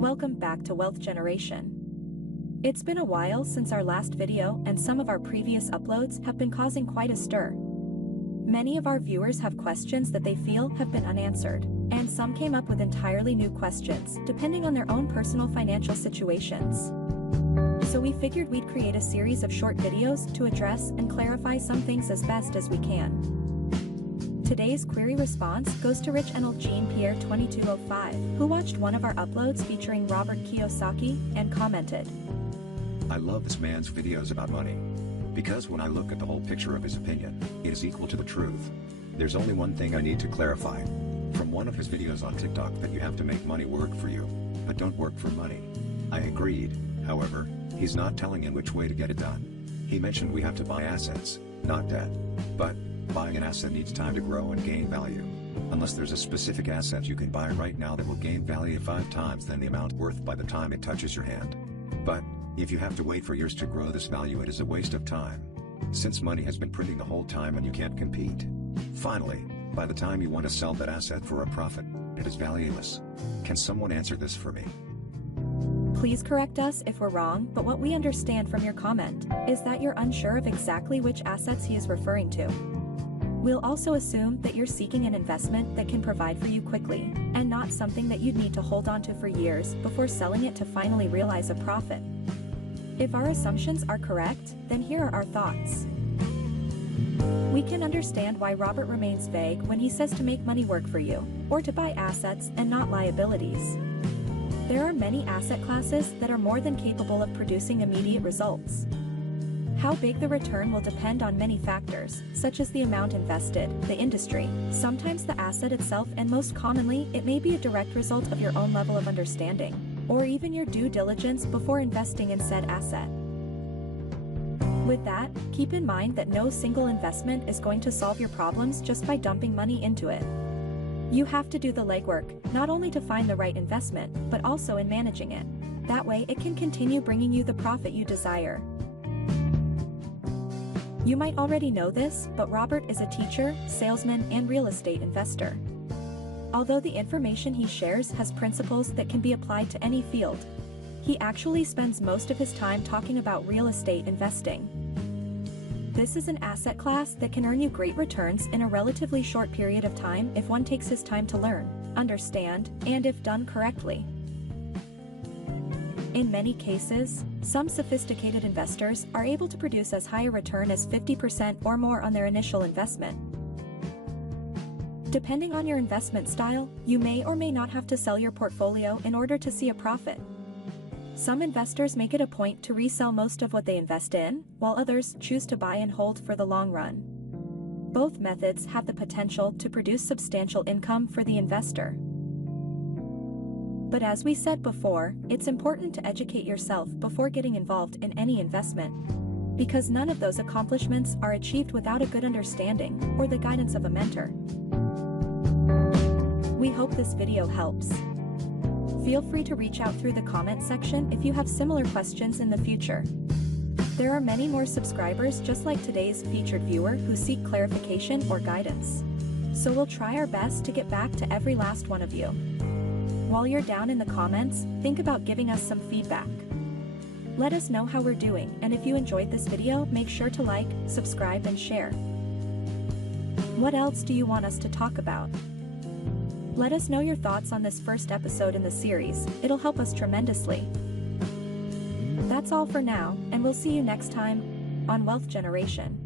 Welcome back to Wealth Generation. It's been a while since our last video, and some of our previous uploads have been causing quite a stir. Many of our viewers have questions that they feel have been unanswered, and some came up with entirely new questions depending on their own personal financial situations. So we figured we'd create a series of short videos to address and clarify some things as best as we can. Today's query response goes to Rich Enel Jean Pierre 2205, who watched one of our uploads featuring Robert Kiyosaki and commented, "I love this man's videos about money. Because when I look at the whole picture of his opinion, it is equal to the truth. There's only one thing I need to clarify. From one of his videos on TikTok that you have to make money work for you, but don't work for money. I agreed, however, he's not telling in which way to get it done. He mentioned we have to buy assets, not debt. But buying an asset needs time to grow and gain value. Unless there's a specific asset you can buy right now that will gain value 5 times than the amount worth by the time it touches your hand. But if you have to wait for years to grow this value, it is a waste of time. Since money has been printing the whole time and you can't compete. Finally, by the time you want to sell that asset for a profit, it is valueless. Can someone answer this for me?" Please correct us if we're wrong, but what we understand from your comment is that you're unsure of exactly which assets he is referring to. We'll also assume that you're seeking an investment that can provide for you quickly, and not something that you'd need to hold on to for years before selling it to finally realize a profit. If our assumptions are correct, then here are our thoughts. We can understand why Robert remains vague when he says to make money work for you, or to buy assets and not liabilities. There are many asset classes that are more than capable of producing immediate results. How big the return will depend on many factors, such as the amount invested, the industry, sometimes the asset itself, and most commonly, it may be a direct result of your own level of understanding, or even your due diligence before investing in said asset. With that, keep in mind that no single investment is going to solve your problems just by dumping money into it. You have to do the legwork, not only to find the right investment, but also in managing it. That way it can continue bringing you the profit you desire. You might already know this, but Robert is a teacher, salesman, and real estate investor. Although the information he shares has principles that can be applied to any field, he actually spends most of his time talking about real estate investing. This is an asset class that can earn you great returns in a relatively short period of time if one takes his time to learn, understand, and if done correctly. In many cases, some sophisticated investors are able to produce as high a return as 50% or more on their initial investment. Depending on your investment style, you may or may not have to sell your portfolio in order to see a profit. Some investors make it a point to resell most of what they invest in, while others choose to buy and hold for the long run. Both methods have the potential to produce substantial income for the investor. But as we said before, it's important to educate yourself before getting involved in any investment, because none of those accomplishments are achieved without a good understanding or the guidance of a mentor. We hope this video helps. Feel free to reach out through the comment section if you have similar questions in the future. There are many more subscribers just like today's featured viewer who seek clarification or guidance. So we'll try our best to get back to every last one of you. While you're down in the comments, think about giving us some feedback. Let us know how we're doing, and if you enjoyed this video, make sure to like, subscribe, and share. What else do you want us to talk about? Let us know your thoughts on this first episode in the series, it'll help us tremendously. That's all for now, and we'll see you next time on Wealth Generation.